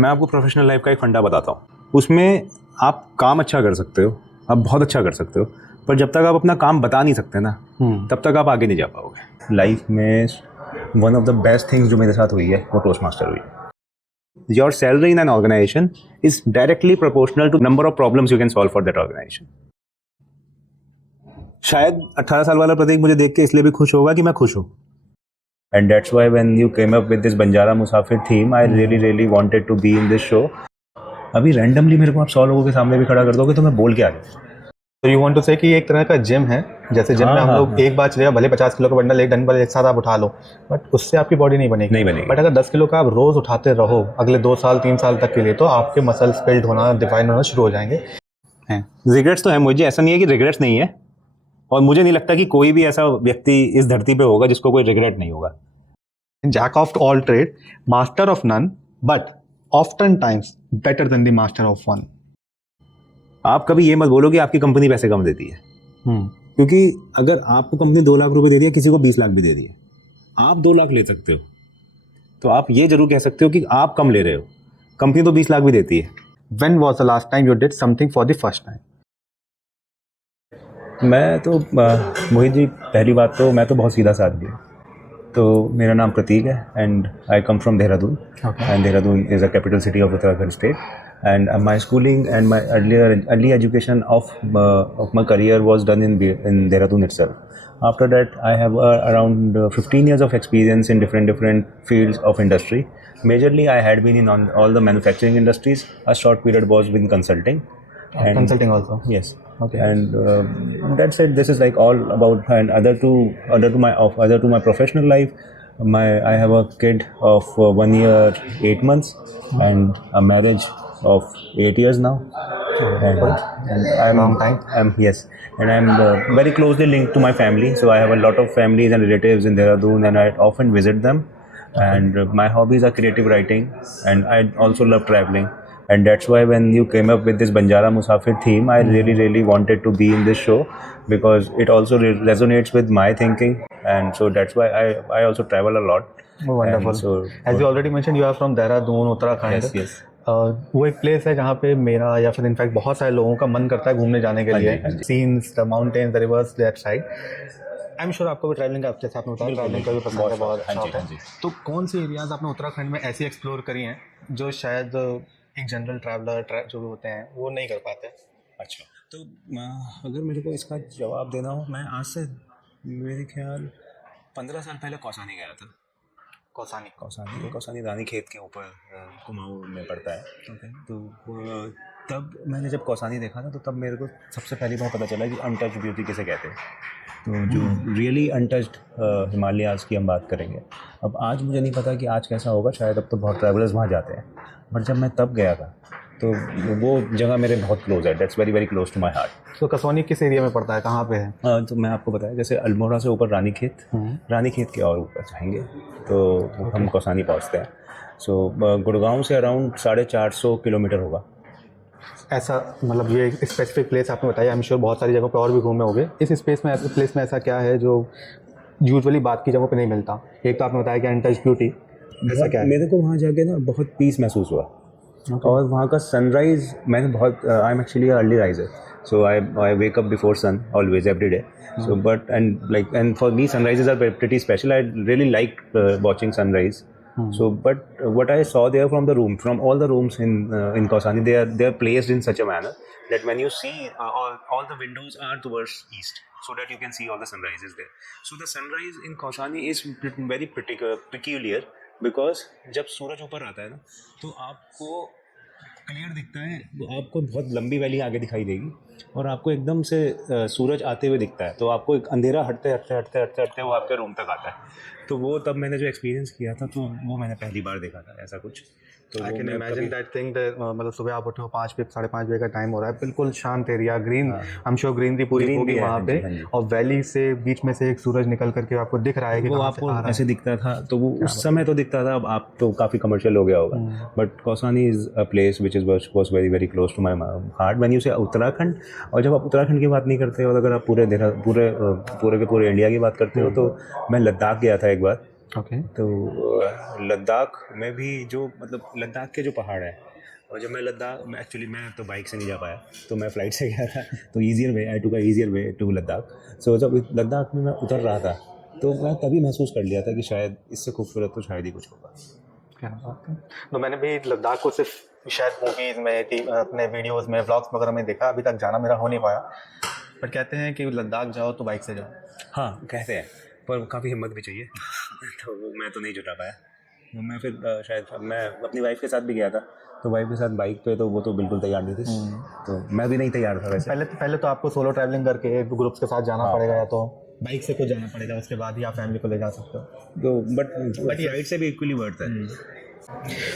मैं आपको professional life का एक फंडा बताता हूँ। उसमें आप काम अच्छा कर सकते हो, आप बहुत अच्छा कर सकते हो, पर जब तक आप अपना काम बता नहीं सकते ना तब तक आप आगे नहीं जा पाओगे लाइफ में। One of the best things जो मेरे साथ हुई है वो टोस्ट मास्टर हुई है। Your salary in an organization is directly proportional to number of problems you can solve for that organization. शायद 18 साल वाला प्रतीक मुझे देख के इसलिए भी खुश होगा कि मैं खुश हूँ। And that's why when you came up with this Banjara Musafir theme, I really wanted to be in this show. अभी रैंडमली मेरे को आप 100 लोगों के सामने भी खड़ा कर दोगे तो मैं बोल के आ जाऊँ। तो यू वांट टू से कि एक तरह का जिम है, जैसे जिम में हम लोग एक बार चले जाओ, भले 50 किलो का बंडल एक डंबल एक साथ आप उठा लो, बट उससे आपकी बॉडी नहीं बनेगी। बट अगर 10 किलो का आप रोज़ उठाते रहो अगले 2 साल 3 साल तक के लिए, तो आपके मसल्स बिल्ड होना, डिफाइन होना शुरू हो जाएंगे। रिग्रेट्स तो है मुझे, ऐसा नहीं है कि रिग्रेट्स नहीं है, और मुझे नहीं लगता कि कोई भी ऐसा व्यक्ति इस धरती पे होगा जिसको कोई रिग्रेट नहीं होगा। Jack of all trade, master of none, but often times better than the master of one. आप कभी ये मत बोलो कि आपकी कंपनी पैसे कम देती है, क्योंकि अगर आपको कंपनी 2 लाख रुपए दे रही है, किसी को 20 लाख भी दे रही है, आप 2 लाख ले सकते हो, तो आप ये जरूर कह सकते हो कि आप कम ले रहे हो, कंपनी तो 20 लाख भी देती है। When was the last time you did something for the first time? मैं तो मोहित जी, पहली बात तो मैं तो बहुत सीधा सा आदमी हूँ। तो मेरा नाम प्रतीक है and I come from Dehradun, and Dehradun is a capital city of Uttarakhand state, and my schooling and my early education of my career was done in Dehradun itself. After that, I have around 15 years of experience in different fields of industry. Majorly, I had been in on all the manufacturing industries. A short period was in consulting. And consulting also. Yes. Okay. And that's it. This is like all about, and other to my professional life. I have a kid of 1 year 8 months and a marriage of 8 years now, and I'm long time. I'm very closely linked to my family, so I have a lot of families and relatives in Dehradun, and I often visit them. And my hobbies are creative writing, and I also love traveling, and that's why when you came up with this Banjara Musafir theme, I really wanted to be in this show because it also resonates with my thinking, and so that's why I also travel a lot. Oh, wonderful. So, as you already mentioned, you are from Dehradun, Uttarakhand. Yes. वो एक place है जहाँ पे मेरा या फिर in fact बहुत सारे लोगों का मन करता है घूमने जाने के लिए। Scenes, the mountains, the reverse, that side. I am sure आपको भी ट्रैवलिंग का, जैसे आपने बताया, ट्रैवलिंग का भी पसंद है, बहुत शौक है। तो कौन सी एरियाज आपने उत्तराखंड में ऐसी एक्सप्लोर करी हैं जो शायद एक जनरल ट्रैवलर जो भी होते हैं वो नहीं कर पाते? अच्छा, तो अगर मेरे को इसका जवाब देना हो, मैं आज से मेरे ख्याल 15 साल पहले कौसानी गया था। कौसानी रानीखेत के ऊपर कुमाऊं में पड़ता है। तो तब मैंने जब कौसानी देखा ना, तो तब मेरे को सबसे पहली बार पता चला कि अनटच्ड ब्यूटी किसे कहते हैं। तो जो रियली अनटच्ड हिमालयाज़ की हम बात करेंगे। अब आज मुझे नहीं पता कि आज कैसा होगा, शायद अब तो बहुत ट्रैवलर्स वहाँ जाते हैं, बट जब मैं तब गया था तो वो जगह मेरे बहुत क्लोज है। That's very close to my heart. तो कसौनी किस एरिया में पड़ता है, कहाँ पे है? तो मैं आपको बताया, जैसे अल्मोड़ा से ऊपर रानीखेत के और ऊपर जाएंगे तो हम कौसानी पहुँचते हैं। सो गुड़गांव से अराउंड 450 किलोमीटर होगा। ऐसा मतलब ये स्पेसिफिक प्लेस आपने बताया, आई एम श्योर बहुत सारी जगहों पे और भी घूमे होंगे। इस प्लेस में ऐसा क्या है जो यूजुअली बात की जगहों पे नहीं मिलता? एक तो आपने बताया कि अनटच्ड ब्यूटी, ऐसा क्या है? मेरे को वहाँ जाके ना बहुत पीस महसूस हुआ। और वहाँ का सनराइज़ मैंने बहुत, I am actually early riser, so I wake up before sun always, every day. So and for me sunrises are pretty special. I really like watching sunrise. So but what I saw there from all the rooms in Kausani, they are placed in such a manner that when you see all the windows are towards east, so that you can see all the sunrises there. So the sunrise in Kausani is very peculiar because जब सूरज ऊपर आता है ना, तो आपको clear दिखता है, आपको बहुत लंबी वैली आगे दिखाई देगी और आपको एकदम से सूरज आते हुए दिखता है, तो आपको एक अंधेरा हटते वो आपके रूम तक आता है। तो वो तब मैंने जो एक्सपीरियंस किया था, तो वो मैंने पहली बार देखा था ऐसा कुछ। तो I can imagine that thing. मतलब सुबह आप उठे हो 5 बजे, 5:30 बजे का टाइम हो रहा है, बिल्कुल शांत area, green, I am sure greenery पूरी होगी वहाँ पे, और वैली से बीच में से एक सूरज निकल करके आपको दिख रहा है कि वो आपको ऐसे दिखता था। तो वो उस समय तो दिखता था, अब आप तो काफ़ी कमर्शियल हो गया होगा, but Kausani is a place which was very close to my heart when you say Uttarakhand. और जब आप उत्तराखंड की बात नहीं करते हो, अगर आप पूरे के पूरे इंडिया की बात करते हो, तो मैं लद्दाख गया था एक बार। ओके। तो लद्दाख में भी जो मतलब लद्दाख के जो पहाड़ है, और जब मैं लद्दाख में एक्चुअली मैं तो बाइक से नहीं जा पाया, तो मैं फ़्लाइट से गया था, तो ईजियर वे आई टू का ईजियर वे टू लद्दाख। सो जब लद्दाख में मैं उतर रहा था तो मैं तभी महसूस कर लिया था कि शायद इससे खूबसूरत तो शायद ही कुछ होगा। क्या बात है। तो मैंने भी लद्दाख को सिर्फ शायद मूवीज़ में अपने वीडियोज़ में व्लॉग्स वगैरह में देखा, अभी तक जाना मेरा हो नहीं पाया। बट कहते हैं कि लद्दाख जाओ तो बाइक से जाओ। हाँ कहते हैं, पर काफ़ी हिम्मत भी चाहिए तो वो मैं तो नहीं जुटा पाया। तो मैं फिर शायद मैं अपनी वाइफ के साथ भी गया था, तो वाइफ के साथ बाइक पे तो वो तो बिल्कुल तैयार नहीं थी, तो मैं भी नहीं तैयार था वैसे। पहले तो आपको सोलो ट्रैवलिंग करके ग्रुप्स के साथ जाना पड़ेगा, या तो बाइक से खुद जाना पड़ेगा, उसके बाद ही आप फैमिली को ले जा सकते हो। तो बट फ्लाइट से भी इक्वली वर्थ है।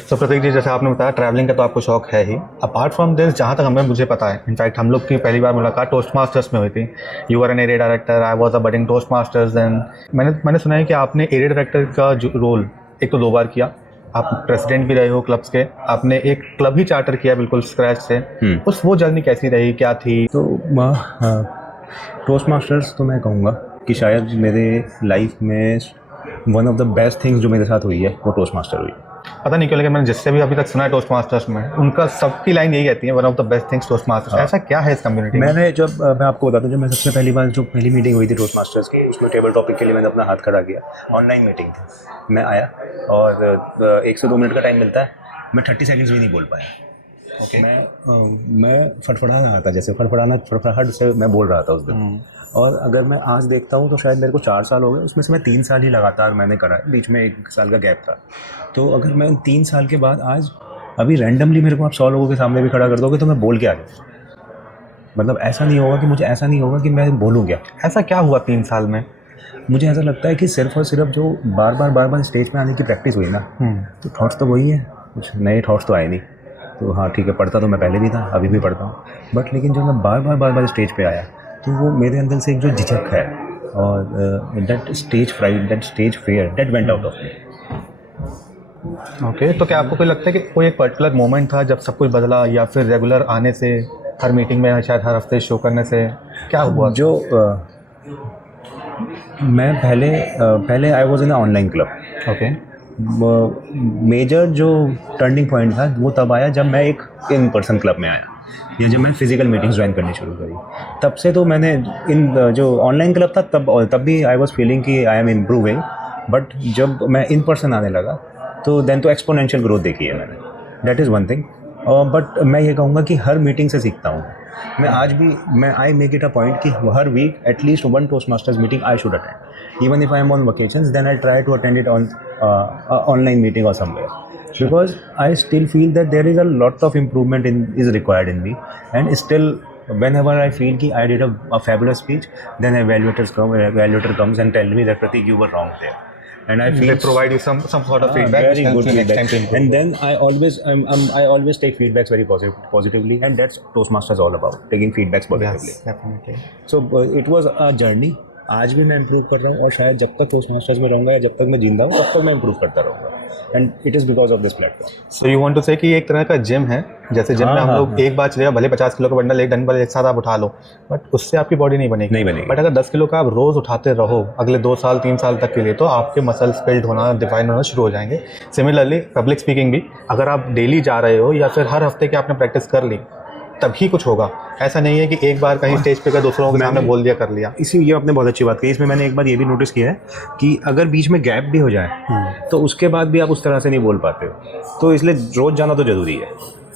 तो प्रतीक जी, जैसे आपने बताया ट्रैवलिंग का तो आपको शौक है ही। अपार्ट फ्रॉम दिस, जहाँ तक मुझे पता है, इनफैक्ट हम लोग की पहली बार मुलाकात टोस्ट मास्टर्स में हुई थी। You are an area director, I was a budding toastmasters. Then मैंने सुना है कि आपने एरिया डायरेक्टर का जो रोल एक तो 2 बार किया, आप प्रेसिडेंट भी रहे हो क्लब्स के, आपने एक क्लब ही चार्टर किया बिल्कुल स्क्रैच से। उस वो जर्नी कैसी रही, क्या थी? तो टोस्ट मास्टर्स तो मैं कहूँगा कि शायद मेरे लाइफ में one of the best things जो मेरे साथ हुई है वो टोस्ट मास्टर हुई। पता नहीं क्यों, लेकिन मैंने जिससे भी अभी तक सुना है टोस्ट मास्टर्स में, उनका सबकी लाइन यही कहती है, one of the best things toast masters. ऐसा क्या है इस कम्युनिटी में? मैंने जब मैं आपको बताता हूँ, जब मैं सबसे पहली बार जो पहली मीटिंग हुई थी टोस्ट मास्टर्स की, उसमें टेबल टॉपिक के लिए मैंने अपना हाथ खड़ा किया। ऑनलाइन मीटिंग थी, मैं आया और 1 से 2 मिनट का टाइम मिलता है, मैं 30 सेकंड्स भी नहीं बोल पाया। ओके। मैं फड़फड़ा रहा था, जैसे फड़फड़ाहट से मैं बोल रहा था उस दिन। और अगर मैं आज देखता हूँ तो शायद मेरे को 4 साल हो गए, उसमें से मैं 3 साल ही लगातार मैंने करा है, बीच में 1 साल का गैप था। तो अगर मैं 3 साल के बाद आज अभी रैंडमली मेरे को आप 100 लोगों के सामने भी खड़ा कर दोगे तो मैं बोल के आ जाऊँ, मतलब ऐसा नहीं होगा कि मुझे ऐसा नहीं होगा कि मैं बोलूँ क्या। ऐसा क्या हुआ 3 साल में? मुझे ऐसा लगता है कि सिर्फ और सिर्फ जो बार बार स्टेज पे आने की प्रैक्टिस हुई ना, तो थॉट्स तो वही है, कुछ नए थॉट्स तो आए नहीं। तो हाँ ठीक है, पढ़ता तो मैं पहले भी था, अभी भी पढ़ता हूँ, बट लेकिन जो मैं बार बार स्टेज पे आया तो वो मेरे अंदर से एक जो झिझक है और that stage fright, that stage fair, that went out of me. Okay. तो क्या आपको कोई लगता है कि कोई एक पर्टिकुलर मोमेंट था जब सब कुछ बदला, या फिर रेगुलर आने से, हर मीटिंग में शायद हर हफ्ते शो करने से क्या हुआ? जो मैं पहले I was in online club. Okay. Major जो टर्निंग पॉइंट था वो तब आया जब मैं एक इन पर्सन क्लब में आया, या जब मैं फिजिकल मीटिंग्स ज्वाइन करनी शुरू करी। तब से तो मैंने इन जो ऑनलाइन क्लब था तब भी आई वॉज फीलिंग कि आई एम इम्प्रूविंग, बट जब मैं इन पर्सन आने लगा तो देन तो एक्सपोनेंशियल ग्रोथ देखी है मैंने, that is one thing. But मैं ये कहूँगा कि हर मीटिंग से सीखता हूँ मैं। आज भी I make it a point कि हर week at least 1 Toastmasters meeting I should attend, even if I am on vacations, then I try to attend it on online meeting और somewhere, because I still feel that there is a lot of improvement is required in me, and still whenever I feel कि I did a fabulous speech, then evaluator comes and tell me that Pratik, you were wrong there, and I feel they provide you some sort of feedback, very good feedback, and then I always take feedbacks very positively, and that's Toastmasters all about, taking feedbacks positively. Yes, definitely. So it was a journey. आज भी मैं improve कर रहा हूँ, और शायद जब तक टोस्ट मास्टर्स में रहूँगा या जब तक मैं जिंदा हूँ तब तक मैं इम्प्रूव करता रहूँगा, and it is because of this platform. So you want to say कि एक तरह का जिम है, जैसे जिम में हम लोग एक बार चलेगा, भले 50 किलो का बंडल एक डंबल एक साथ आप उठा लो, बट उससे आपकी बॉडी नहीं बनेगी। बट अगर 10 किलो का आप रोज़ उठाते रहो अगले 2 साल 3 साल तक के लिए, तो आपके मसल्स बिल्ड होना, डिफाइन होना शुरू हो जाएंगे। सिमिलरली पब्लिक स्पीकिंग भी, अगर आप डेली जा रहे हो या फिर हर हफ्ते की आपने प्रैक्टिस कर ली, तभी कुछ होगा। ऐसा नहीं है कि एक बार कहीं स्टेज पे का दूसरों के सामने बोल दिया कर लिया। इसी ये आपने बहुत अच्छी बात कही। इसमें मैंने एक बार ये भी नोटिस किया है कि अगर बीच में गैप भी हो जाए तो उसके बाद भी आप उस तरह से नहीं बोल पाते हो, तो इसलिए रोज़ जाना तो ज़रूरी है।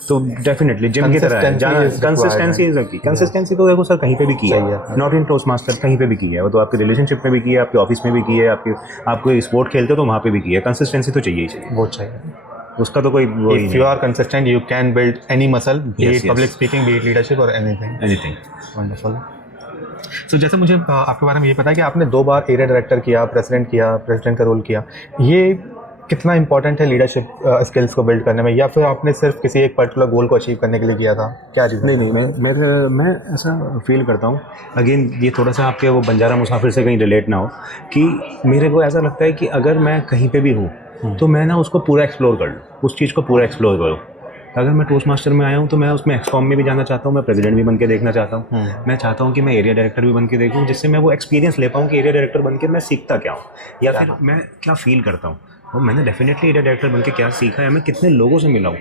तो डेफिनेटली जिम की तरह है जाना, कंसिस्टेंसी इज की। कंसिस्टेंसी तो देखो सर कहीं पे भी की है, नॉट इन टोस्ट मास्टर, कहीं पे भी की है वो, तो आपके रिलेशनशिप में भी की है, आपके ऑफिस में भी की है, आपको स्पोर्ट खेलते हो तो वहाँ पे भी की है। कंसिस्टेंसी तो चाहिए ही चाहिए, वो चाहिए, उसका तो कोई वो ही नहीं। If you are consistent, you can build any muscle, be it public speaking, be it leadership or anything. Wonderful. So जैसे मुझे आपके बारे में ये पता है कि आपने 2 बार एरिया डायरेक्टर किया, प्रेसिडेंट का रोल किया, ये कितना इंपॉर्टेंट है लीडरशिप स्किल्स को बिल्ड करने में, या फिर आपने सिर्फ किसी एक पर्टिकुलर गोल को अचीव करने के लिए किया था? क्या चीज़? नहीं, मैं ऐसा फील करता हूँ, अगेन ये थोड़ा सा आपके वो बंजारा मुसाफिर से कहीं रिलेट ना हो, कि मेरे को ऐसा लगता है कि अगर मैं कहीं पे भी हूँ तो मैं ना उसको पूरा एक्सप्लोर कर लूँ, उस चीज़ को पूरा एक्सप्लोर करूँ। अगर मैं टोस्ट मास्टर में आया हूँ तो मैं उसमें एक्सकॉम में भी जाना चाहता हूँ, मैं प्रेसिडेंट भी बन के देखना चाहता हूँ, मैं चाहता हूँ कि मैं एरिया डायरेक्टर भी बन के देखूँ, जिससे मैं वो एक्सपीरियंस ले पाऊँ कि एरिया डायरेक्टर बन के मैं सीखता क्या हूँ या फिर मैं क्या फील करता हूँ। और मैंने डेफिनेटली एरिया डायरेक्टर बन के क्या सीखा है, मैं कितने लोगों से मिला हूँ।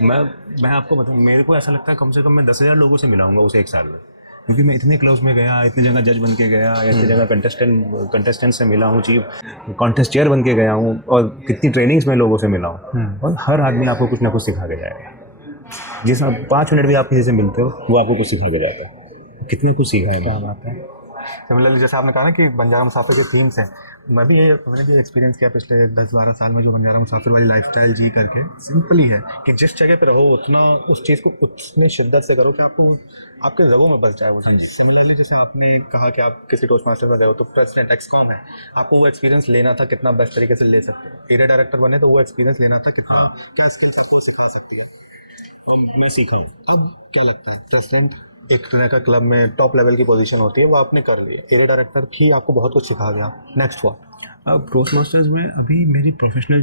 मैं आपको बताऊँ, मेरे को ऐसा लगता है कम से कम मैं 10,000 लोगों से मिलाऊंगा उसे 1 साल में, क्योंकि मैं इतने क्लास में गया, इतनी जगह जज बन के गया, इतनी जगह कंटेस्टेंट से मिला हूँ, चीफ कॉन्टेस्ट चेयर बन के गया हूँ, और कितनी ट्रेनिंग्स में लोगों से मिला हूँ। और हर आदमी आपको कुछ ना कुछ सिखा के जाएगा। जिस 5 मिनट भी आप किसी से मिलते हो वो आपको कुछ सिखा के जाता है। कितने कुछ सीखा है। क्या बात है। सिमिलरली जैसे आपने कहा ना कि बंजारा मुसाफिर के थीम्स हैं, मैंने भी एक्सपीरियंस किया पिछले 10-12 साल में, जो बंजारा मुसाफिर वाली लाइफस्टाइल जी करके सिंपल ही है कि जिस जगह पे रहो उतना उस चीज़ को उतनी शिद्दत से करो कि आपको आपके रगों में बस जाए वो चीज़। सिमिलरली जैसे आपने कहा कि आप किसी टोस्ट मास्टर में गए हो तो प्रेसिडेंट एक्सकॉम है, आपको वो एक्सपीरियंस लेना था, कितना बेस्ट तरीके से ले सकते हो। एरिया डायरेक्टर बने तो वो एक्सपीरियंस लेना था, कितना क्या स्किल्स आपको सिखा सकती है, और मैं सीखा हूँ। अब क्या लगता है प्रेसिडेंट एक तरह का क्लब में टॉप लेवल की पोजीशन होती है, वो आपने कर ली है, एरिया डायरेक्टर भी आपको बहुत कुछ सिखा गया, नेक्स्ट व्हाट? अब टोस्ट मास्टर्स में अभी मेरी प्रोफेशनल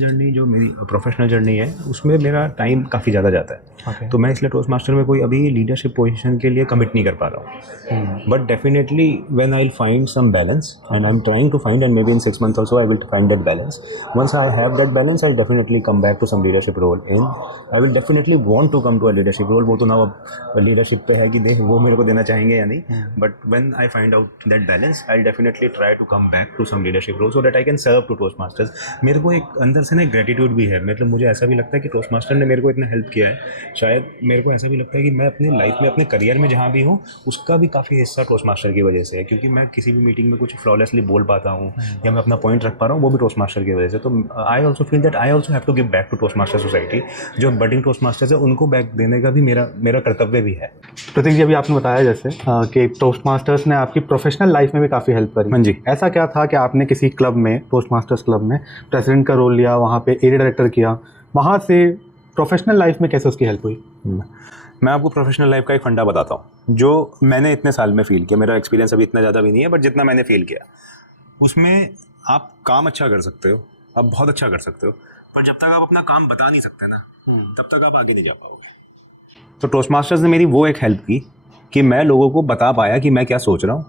जर्नी है, उसमें मेरा टाइम काफ़ी ज़्यादा जाता है। Okay. तो मैं इसलिए टोस्ट मास्टर में कोई अभी लीडरशिप पोजीशन के लिए कमिट नहीं कर पा रहा हूँ। But definitely when I find some balance and I am trying to find, and maybe in 6 months also I will find that balance. Once I have that balance, I'll definitely come back to some leadership role in, I will definitely want to come to a leadership role. वो तो ना अब leadership पे है कि वो मेरे को देना चाहेंगे या नहीं, but when I find out that balance I'll definitely try to come back to some leadership role so that I can serve to toast masters. मेरे को एक अंदर से ना ग्रेटिट्यूड भी है, मतलब मुझे ऐसा भी लगता है कि टोस्ट मास्टर ने मेरे को इतना हेल्प किया है, शायद मेरे को ऐसा भी लगता है कि मैं अपनी लाइफ में अपने करियर में जहाँ भी हूँ उसका भी काफ़ी हिस्सा टोस्ट मास्टर की वजह से है, क्योंकि मैं किसी भी मीटिंग में कुछ फ्लॉलेसली बोल पाता हूँ या मैं अपना पॉइंट रख पा रहा हूँ, वो भी टोस्ट मास्टर की वजह से। तो I also feel that I also have to give back to toastmaster society. जो बडिंग टोस्ट मास्टर्स है उनको बैक देने का भी मेरा कर्तव्य भी है। प्रतीक जी, अभी आपने बताया जैसे कि टोस्ट मास्टर्स ने आपकी प्रोफेशनल लाइफ में भी काफ़ी हेल्प करी। हाँ जी। ऐसा क्या था कि आपने किसी क्लब में, टोस्ट मास्टर्स क्लब में प्रेसिडेंट का रोल लिया, वहाँ पे एरिया डायरेक्टर किया, वहाँ से प्रोफेशनल लाइफ में कैसे उसकी हेल्प हुई? मैं आपको प्रोफेशनल लाइफ का एक फंडा बताता हूँ जो मैंने इतने साल में फील किया। मेरा एक्सपीरियंस अभी इतना ज़्यादा भी नहीं है, बट जितना मैंने फील किया उसमें आप काम अच्छा कर सकते हो, आप बहुत अच्छा कर सकते हो, पर जब तक आप अपना काम बता नहीं सकते ना तब तक आप आगे नहीं जा पाओगे। तो टोस्ट मास्टर्स ने मेरी वो एक हेल्प की कि मैं लोगों को बता पाया कि मैं क्या सोच रहा हूँ,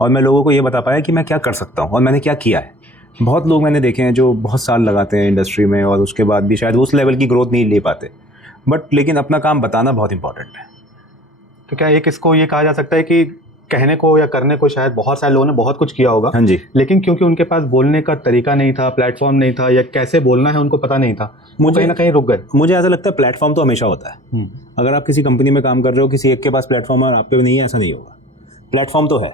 और मैं लोगों को ये बता पाया कि मैं क्या कर सकता हूँ और मैंने क्या किया है। बहुत लोग मैंने देखे हैं जो बहुत साल लगाते हैं इंडस्ट्री में और उसके बाद भी शायद उस लेवल की ग्रोथ नहीं ले पाते, बट लेकिन अपना काम बताना बहुत इंपॉर्टेंट है। तो क्या एक इसको ये कहा जा सकता है कि कहने को या करने को शायद बहुत सारे लोगों ने बहुत कुछ किया होगा, हाँ जी, लेकिन क्योंकि उनके पास बोलने का तरीका नहीं था, प्लेटफॉर्म नहीं था, या कैसे बोलना है उनको पता नहीं था, वो कहीं ना कहीं रुक गए। मुझे ऐसा लगता है प्लेटफॉर्म तो हमेशा होता है। अगर आप किसी कंपनी में काम कर रहे हो, किसी एक के पास प्लेटफॉर्म है और आप पे नहीं है, ऐसा नहीं होगा। प्लेटफॉर्म तो है,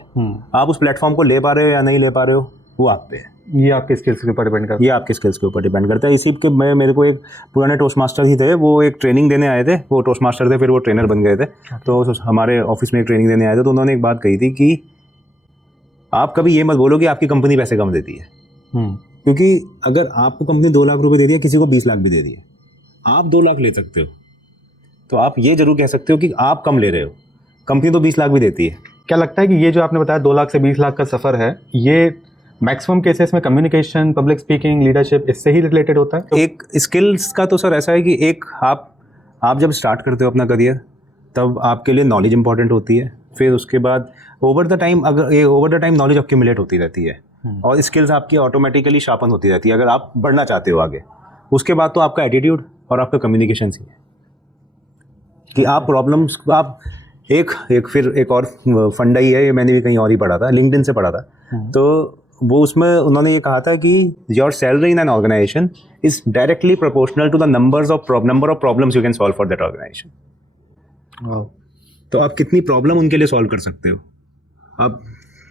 आप उस प्लेटफॉर्म को ले पा रहे हो या नहीं ले पा रहे हो वो आप पे है। ये आपके स्किल्स के ऊपर डिपेंड करता है। ये आपके स्किल्स के ऊपर डिपेंड करता है। इसी के मेरे को एक पुराने टोस्ट मास्टर ही थे, वो एक ट्रेनिंग देने आए थे, वो टोस्ट मास्टर थे फिर वो ट्रेनर बन गए थे। तो हमारे ऑफिस में एक ट्रेनिंग देने आए थे, तो उन्होंने एक बात कही थी कि आप कभी ये मत बोलो कि आपकी कंपनी पैसे कम देती है, क्योंकि अगर आपको कंपनी 2 लाख रुपए दे दिए, किसी को 20 लाख भी दे दिए, आप 2 लाख ले सकते हो, तो आप ये जरूर कह सकते हो कि आप कम ले रहे हो, कंपनी तो 20 लाख भी देती है। क्या लगता है कि ये जो आपने बताया 2 लाख से 20 लाख का सफ़र है, ये मैक्सिमम केसेस में कम्युनिकेशन, पब्लिक स्पीकिंग, लीडरशिप, इससे ही रिलेटेड होता है? तो एक स्किल्स का तो सर ऐसा है कि एक आप जब स्टार्ट करते हो अपना करियर, तब आपके लिए नॉलेज इंपॉर्टेंट होती है। फिर उसके बाद over the time knowledge accumulate होती रहती है और स्किल्स आपकी ऑटोमेटिकली शार्पन होती रहती है अगर आप बढ़ना चाहते हो आगे। उसके बाद तो आपका एटीट्यूड और आपका कम्युनिकेशन ही है कि आप प्रॉब्लम्स आप फिर एक और फंडा ही है, ये मैंने भी कहीं और ही पढ़ा था, लिंक्डइन से पढ़ा था। तो वो उसमें उन्होंने ये कहा था कि your salary in an organization is directly proportional to the number of problems you can solve for that organization. तो आप कितनी प्रॉब्लम उनके लिए सॉल्व कर सकते हो, आप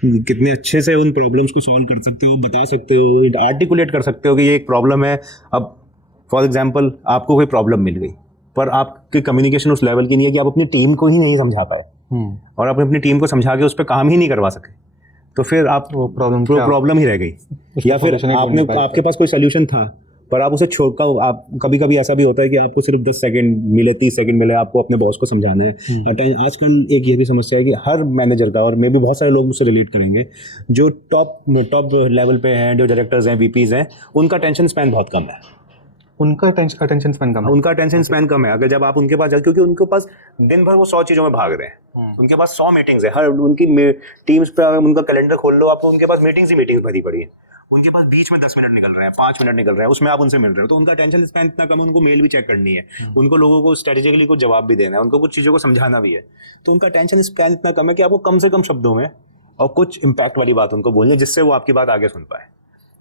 कितने अच्छे से उन प्रॉब्लम्स को सॉल्व कर सकते हो, बता सकते हो, आर्टिकुलेट कर सकते हो कि ये एक प्रॉब्लम है। अब फॉर एग्जांपल आपको कोई प्रॉब्लम मिल गई, पर आपकी कम्युनिकेशन उस लेवल की नहीं है कि आप अपनी टीम को ही नहीं समझा पाए और आप अपनी टीम को समझा के उस पर काम ही नहीं करवा सके, तो फिर आप प्रॉब्लम ही रह गई। या फिर आपके पास कोई सोल्यूशन था पर आप उसे छोड़कर आप कभी ऐसा भी होता है कि आपको सिर्फ 10 सेकंड मिले, 30 सेकंड मिले, आपको अपने बॉस को समझाना है। आजकल एक ये भी समस्या है कि हर मैनेजर का, और मे भी बहुत सारे लोग मुझसे रिलेट करेंगे, जो टॉप लेवल पे हैं, जो डायरेक्टर्स हैं, वीपीज हैं, उनका टेंशन स्पैन बहुत कम है। उनका अटेंशन स्पैन कम है। उनका अटेंशन स्पैन कम है अगर जब आप उनके पास जाओ, क्योंकि उनके पास दिन भर वो 100 चीजों में भाग रहे हैं, उनके पास 100 मीटिंग्स है, हर उनकी टीम्स पे अगर उनका कैलेंडर खोल लो आपको, उनके पास मीटिंग्स ही मीटिंग्स भरी पड़ी है, उनके पास बीच में 10 मिनट निकल रहे हैं, 5 मिनट निकल रहे हैं, उसमें आप उनसे मिल रहे हो, तो उनका अटेंशन स्पैन इतना कम है, उनको मेल भी चेक करनी है, उनको लोगों को स्ट्रेटेजिकली कुछ जवाब भी देना है, उनको कुछ चीज़ों को समझाना भी है, तो उनका अटेंशन स्पैन इतना कम है कि आपको कम से कम शब्दों में और कुछ इम्पैक्ट वाली बात उनको बोलनी है जिससे वो आपकी बात आगे सुन पाए।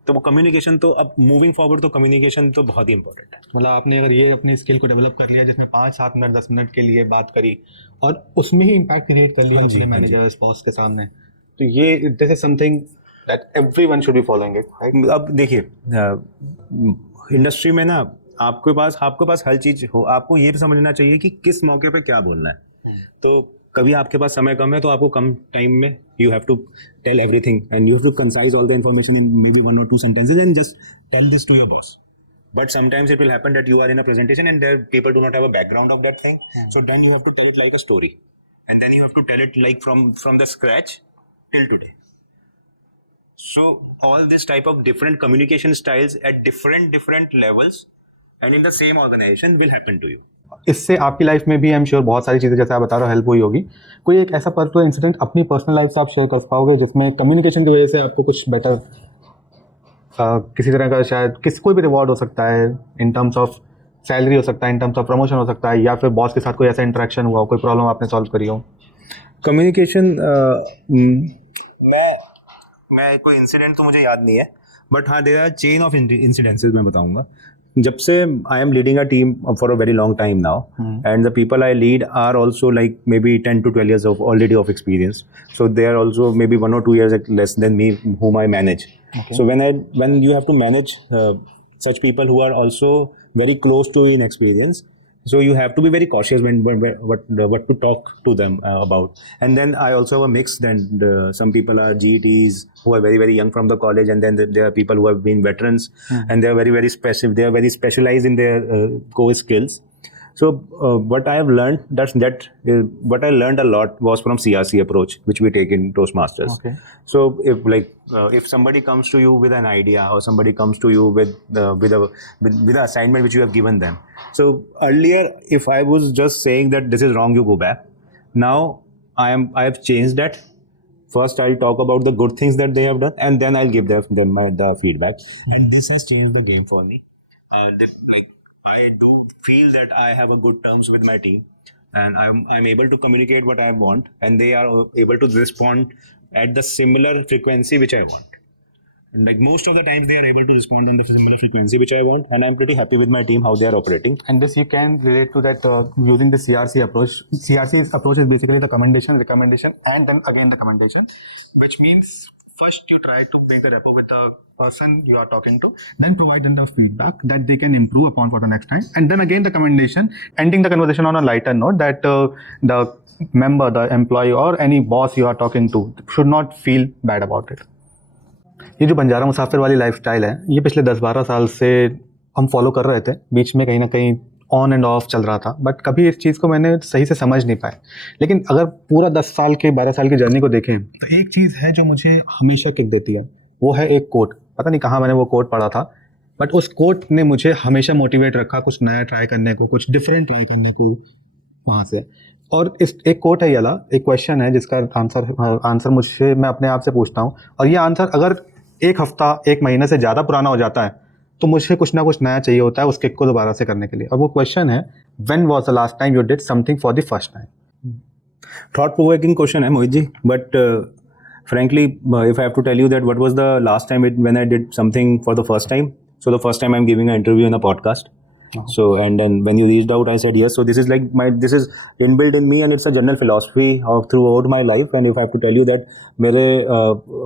तो वो कम्युनिकेशन तो अब मूविंग फॉरवर्ड तो कम्युनिकेशन तो बहुत ही इंपॉर्टेंट है। मतलब आपने अगर ये अपनी स्किल को डेवलप कर लिया जिसमें 5-7 मिनट 10 मिनट के लिए बात करी और उसमें ही इम्पैक्ट क्रिएट कर लिया अपने मैनेजर बॉस के सामने, तो ये this is something that everyone should be following it, right? अब देखिए इंडस्ट्री में ना आपके पास हर चीज हो, आपको ये भी समझना चाहिए कि किस मौके पे क्या बोलना है। तो कभी आपके पास समय कम है तो आपको कम टाइम में you have to tell everything and you have to concise all the information in maybe 1 or 2 sentences and just tell this to your boss. But sometimes it will happen that you are in a presentation and there people do not have a background of that thing, so then you have to tell it like a story, and then you have to tell it like from the scratch till today. So all this type of different communication styles at different levels and in the same organization will happen to you. इससे आपकी life में भी I am sure बहुत सारी चीज़ें जैसे आप बता रहे हो हेल्प हुई होगी। कोई एक ऐसा पर्टिकुलर इंसिडेंट अपनी पर्सनल लाइफ से आप शेयर कर पाओगे जिसमें कम्युनिकेशन की वजह से आपको कुछ बेटर किसी तरह का शायद कोई भी रिवॉर्ड हो सकता है, इन टर्म्स ऑफ सैलरी हो सकता है, इन टर्म्स ऑफ प्रमोशन हो सकता है, या फिर बॉस के साथ कोई ऐसा इंटरेक्शन हुआ हो, कोई प्रॉब्लम आपने सॉल्व करी हो? कम्युनिकेशन मैं कोई इंसिडेंट तो मुझे याद नहीं है, बट हाँ there are chain of incidences मैं बताऊंगा। जब से I am leading a team for a very long time now and the people I lead are also like maybe 10 to 12 years of already of experience, so they are also maybe 1 or 2 years less than me whom I manage. Okay. So when you have to manage such people who are also very close to in experience, so you have to be very cautious when what to talk to them about. And then I also have a mix, then some people are GTs who are very young from the college, and then there are people who have been veterans and they are very specific, they are very specialized in their core skills. So what I have learned, what I learned a lot was from CRC approach, which we take in Toastmasters. Okay. So if somebody comes to you with an idea, or somebody comes to you with an assignment which you have given them. So earlier, if I was just saying that this is wrong, you go back. Now I have changed that. First, I'll talk about the good things that they have done, and then I'll give them the feedback. And this has changed the game for me. I do feel that I have a good terms with my team, and I'm able to communicate what I want, and they are able to respond at the similar frequency which I want. And like most of the times, they are able to respond on the similar frequency which I want, and I'm pretty happy with my team how they are operating. And this you can relate to that using the CRC approach. CRC's approach is basically the recommendation, and then again the commendation, which means first you try to make a rapport with the person you are talking to, then provide them the feedback that they can improve upon for the next time, and then again the commendation, ending the conversation on a lighter note that the member, the employee or any boss you are talking to should not feel bad about it. ये जो बंजारा मुसाफिर वाली lifestyle है, ये पिछले 10-12 साल से हम follow कर रहे थे, बीच में कहीं ना कहीं ऑन एंड ऑफ चल रहा था, बट कभी इस चीज़ को मैंने सही से समझ नहीं पाया। लेकिन अगर पूरा 10 साल के 12 साल की जर्नी को देखें तो एक चीज़ है जो मुझे हमेशा किक देती है, वो है एक कोट। पता नहीं कहाँ मैंने वो कोट पढ़ा था, बट उस कोट ने मुझे हमेशा मोटिवेट रखा कुछ नया ट्राई करने को, कुछ डिफरेंट ट्राई करने को वहाँ से। और इस एक कोट है, ये एक क्वेश्चन है जिसका आंसर मुझे मैं अपने आप से पूछता हूँ, और ये आंसर अगर एक हफ्ता 1 महीने से ज़्यादा पुराना हो जाता है तो मुझे कुछ ना कुछ नया चाहिए होता है उस किक को दोबारा से करने के लिए। और वो क्वेश्चन है, when was the last time you did something for the first time? Thought provoking question है Mohit ji, but frankly if I have to tell you that what was the last time when I did something for the first time, so the first time I'm giving an interview in a podcast. So and then when you reached out I said yes. So this is like this is inbuilt in me, and it's a general philosophy of throughout my life. And if I have to tell you that mere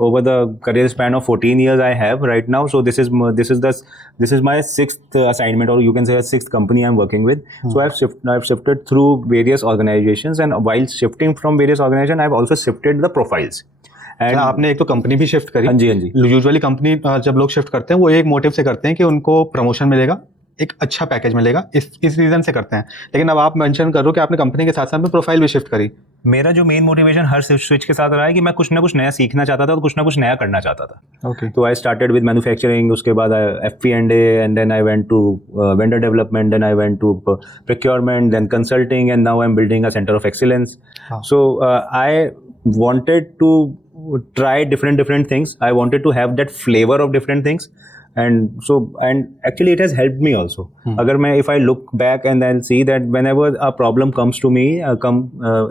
over the career span of 14 years I have right now, so this is my 6th assignment, or you can say a 6th company I'm working with. So I've shifted through various organizations, and while shifting from various organizations I've also shifted the profiles. And आपने एक तो company भी shift करी। हाँ जी। Usually company जब लोग shift करते हैं वो एक मोटिव से करते हैं कि उनको प्रमोशन मिलेगा एक अच्छा पैकेज मिलेगा, इस रीज़न से करते हैं। लेकिन अब आप मेंशन कर रहे हो कि आपने कंपनी के साथ साथ में प्रोफाइल भी शिफ्ट करी। मेरा जो मेन मोटिवेशन हर स्विच के साथ रहा है कि मैं कुछ ना कुछ नया सीखना चाहता था और कुछ ना कुछ नया करना चाहता था। ओके। तो आई स्टार्टेड विद मैन्युफैक्चरिंग, उसके बाद FP&A, and then I went to vendor development, then I went to procurement, then consulting, and now I am building a centre of excellence. So I wanted to try different things. I wanted to have that flavor of different things. And actually it has helped me also. If I look back and then see that whenever a problem comes to me,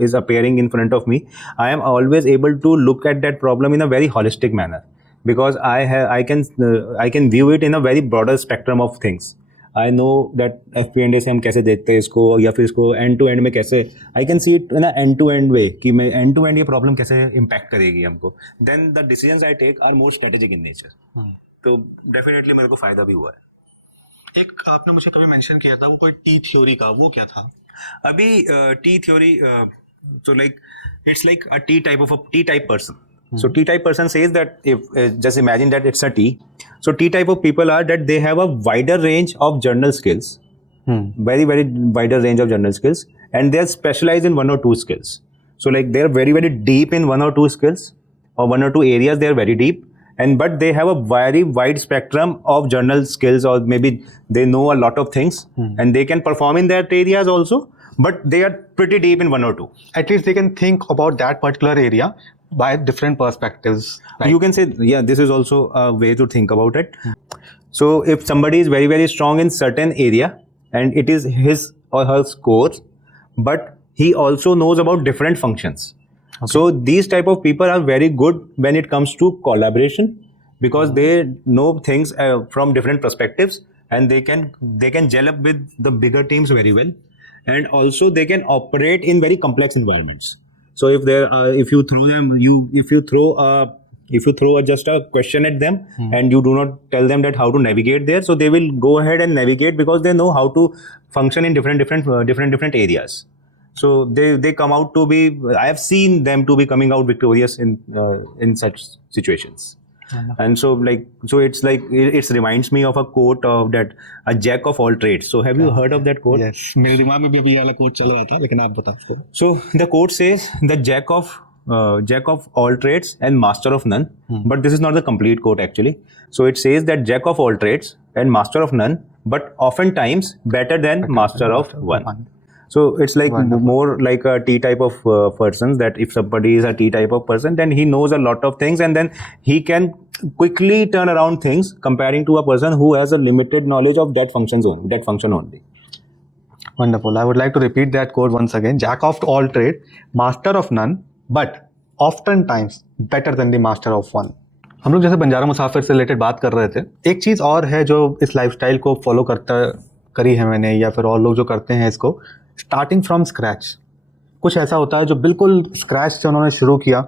is appearing in front of me, I am always able to look at that problem in a very holistic manner, because I can view it in a very broader spectrum of things. I know that FP&A से हम कैसे देखते हैं इसको, या फिर इसको and to end में कैसे, I can see it in a end to end way कि मैं एंड टू एंड ये प्रॉब्लम कैसे इम्पैक्ट करेगी हमको. Then the decisions I take are more strategic in nature. तो डेफिनेटली मेरे को फायदा भी हुआ है. एक आपने मुझे कभी मेंशन किया था वो कोई टी थ्योरी का, वो क्या था? अभी T theory, so like it's like a T-type person. So T-type person says that if just imagine that it's a T. So T-type of people are that they have a wider range of journal skills, very wider range of journal skills, and they are specialized in one or two skills. So like they are very deep in one or two skills, or one or two areas they are very deep, but they have a very wide spectrum of journal skills, or maybe they know a lot of things, and they can perform in that areas also, but they are pretty deep in one or two. At least they can think about that particular area by different perspectives. Right? You can say, yeah, this is also a way to think about it. So if somebody is very strong in certain area and it is his or her core, but he also knows about different functions. Okay. So these type of people are very good when it comes to collaboration, because they know things from different perspectives, and they can gel up with the bigger teams very well, and also they can operate in very complex environments. So if you throw just a question at them, and you do not tell them that how to navigate there, so they will go ahead and navigate, because they know how to function in different areas. So they come out to be, I have seen them to be coming out victorious in such situations. And so it's like it reminds me of a quote of that, a jack of all trades. So have you heard of that quote? Yes, मेरे दिमाग में भी अभी ये वाला quote चल रहा था, लेकिन आप बताओ. So the quote says the jack of all trades and master of none. But this is not the complete quote actually. So it says that jack of all trades and master of none, but oftentimes better than master of one. So it's like more like a T type of person, that if somebody is a T type of person, then he knows a lot of things, and then he can quickly turn around things, comparing to a person who has a limited knowledge of that function only. Wonderful. I would like to repeat that quote once again. Jack of all trade, master of none, but oftentimes better than the master of one. हम लोग जैसे बंजारा मुसाफिर से related बात कर रहे थे, एक चीज़ और है जो इस लाइफस्टाइल को फॉलो करी है मैंने, या फिर और लोग जो करते हैं इसको, स्टार्टिंग फ्रॉम स्क्रैच. कुछ ऐसा होता है जो बिल्कुल स्क्रैच से उन्होंने शुरू किया,